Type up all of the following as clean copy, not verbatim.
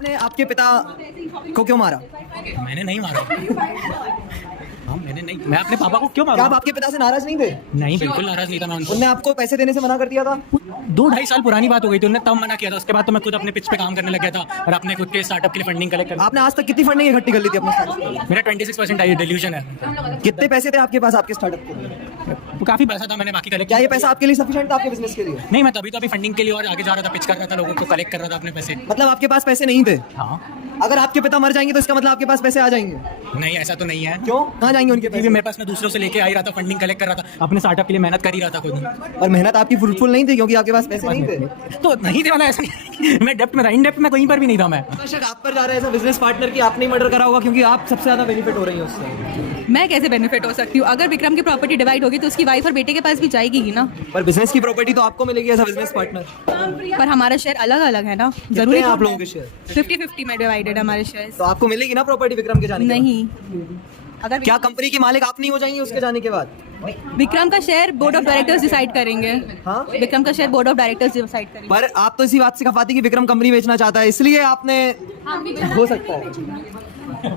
आपने आपके पिता को क्यों मारा? मैंने नहीं मारा। हाँ मैंने नहीं, मैं अपने पापा को क्यों क्या मारा? आप आपके पिता से नाराज नहीं थे? नहीं बिल्कुल नाराज नहीं था मैं उनको। उनने आपको पैसे देने से मना कर दिया था? 2-2.5 साल पुरानी बात हो गई थी, उन्होंने तब मना किया था। उसके बाद तो मैं खुद अपने पिच पे काम करने लग गया था और अपने खुद के स्टार्टअप के लिए फंडिंग कलेक्ट कर। आपने आज तक कितनी फंडिंग इकट्ठी कर ली थी अपने स्टार्टअप मेरा 26% आई डिल्यूशन है। की? कितने पैसे थे आपके पास आपके स्टार्टअप के लिए? वो काफी पैसा था, मैंने बाकी कलेक्ट क्या ये पैसा आपके लिए सफिशिएंट था आपके बिजनेस के लिए? नहीं, मैं तभी तो अभी फंडिंग के लिए और आगे जा रहा था, पिच कर रहा था, लोगों को कलेक्ट कर रहा था अपने पैसे। मतलब आपके पास पैसे नहीं थे? हाँ। अगर आपके पिता मर जाएंगे तो इसका मतलब आपके पास पैसे आ जाएंगे? नहीं ऐसा तो नहीं है। क्यों? कहाँ जाएंगे उनके क्योंकि पैसे? मेरे पास मैं दूसरों से लेके आ ही रहा था, फंडिंग कलेक्ट कर रहा था, अपने स्टार्टअप के लिए मेहनत कर ही रहा था खुद। और मेहनत आपकी फ्रूटफुल नहीं थी क्योंकि आपके पास पैसे नहीं थे? तो नहीं थे, वाला ऐसा नहीं। मैं डेप्ट में था, इन डेप्ट में कहीं पर भी नहीं था मैं। दर्शक आप पर जा रहा है ऐसा बिजनेस पार्टनर की आपने मर्डर करा होगा क्योंकि आप सबसे ज्यादा बेनिफिट हो रही है उससे। मैं कैसे बेनिफिट हो सकती हूँ? अगर विक्रम की प्रॉपर्टी डिवाइड होगी तो उसकी वाइफ और बेटे के पास भी जाएगी ही ना। पर बिजनेस की प्रॉपर्टी तो आपको मिलेगी एज अ बिजनेस पार्टनर। पर हमारा शेयर अलग अलग है ना, जरूरी जरूरी है आप लोगों के शेयर? 50-50 में डिवाइडेड हमारे शेयर। तो आपको मिलेगी ना प्रॉपर्टी विक्रम के जाने के बाद? नहीं, अगर क्या कंपनी के मालिक आप नहीं हो जाएंगे उसके जाने के बाद? विक्रम का share board of directors decide करेंगे। हाँ? विक्रम का share board of directors decide करेंगे। पर आप तो इसी बात से खफाती कि विक्रम कंपनी बेचना चाहता है इसलिए आपने। हो सकता है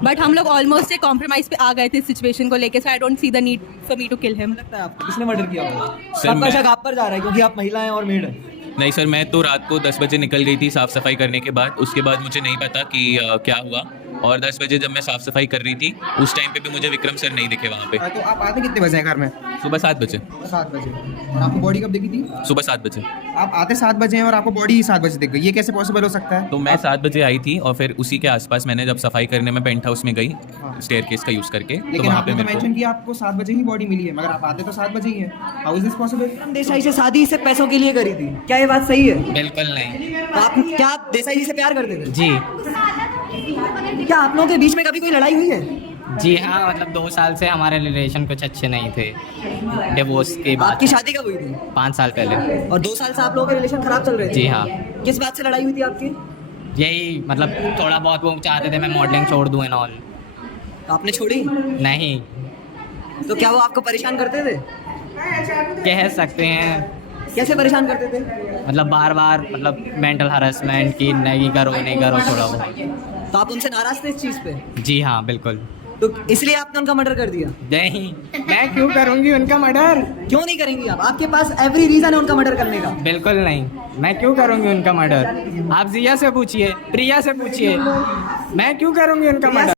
बट हम लोग ऑलमोस्ट एक कॉम्प्रोमाइज पे आ गए थे सिचुएशन को लेके, so I don't see the need for me to kill him. लगता है आपको किसने मर्डर किया होगा? सर, सबका मैं- शक आप पर जा रहा है क्योंकि आप महिला हैं और मेड हैं। नहीं सर, मैं तो रात को 10 बजे निकल गई थी साफ़ सफाई करने के बाद। उसके बाद मुझे नहीं पता कि क्या हुआ, और 10 बजे जब मैं साफ़ सफाई कर रही थी उस टाइम पे भी मुझे विक्रम सर नहीं दिखे वहाँ पे। तो आप आते कितने बजे हैं घर में? सुबह 7 बजे। 7 बजे। और आपको बॉडी कब दिखी थी? सुबह 7 बजे। आप आते 7 बजे हैं और आपको बॉडी 7 बजे दिख गई, ये कैसे पॉसिबल हो सकता है? तो मैं 7 बजे आई थी और फिर उसी के आसपास मैंने जब सफाई करने में पेंट हाउस में गई स्टेयरकेस का यूज़ करके, तो लेकिन वहाँ आपने पे तो मेरे मेंशन को किया आपको 7 बजे ही बॉडी मिली है, मगर आप आते तो 7 बजे ही हैं। How is this possible? Desai से शादी सिर्फ पैसों के लिए करी थी, क्या ये बात सही है? बिल्कुल नहीं तो आप क्या आप देसाई जी से प्यार करते थे? जी। क्या आप लोगों के बीच में कभी कोई लड़ाई हुई है? जी हाँ, मतलब 2 साल से हमारे रिलेशन कुछ अच्छे नहीं थे, डिवोर्स के बाद। आपकी शादी कब हुई थी? 5 साल पहले। और 2 साल से आप लोगों के रिलेशन खराब चल रहे थे? जी हाँ। किस बात से लड़ाई हुई थी आपकी? यही मतलब थोड़ा बहुत वो चाहते थे मैं मॉडलिंग छोड़ दूँ एंड ऑल। आपने छोड़ी? नहीं, तो क्या वो आपको परेशान करते थे? कह सकते हैं। कैसे परेशान करते थे? मतलब बार बार मतलब मेंटल हरासमेंट की, नहीं करो नहीं करो थोड़ा बहुत। तो आप उनसे नाराज थे इस चीज पे? जी हाँ बिल्कुल। तो इसलिए आपने उनका मर्डर कर दिया? नहीं, मैं क्यों करूंगी उनका मर्डर? क्यों नहीं करेंगी आप? आपके पास एवरी रीजन है उनका मर्डर करने का। बिल्कुल नहीं, मैं क्यों करूँगी उनका मर्डर? आप जिया से पूछिए, प्रिया से पूछिए, मैं क्यों करूँगी उनका मर्डर?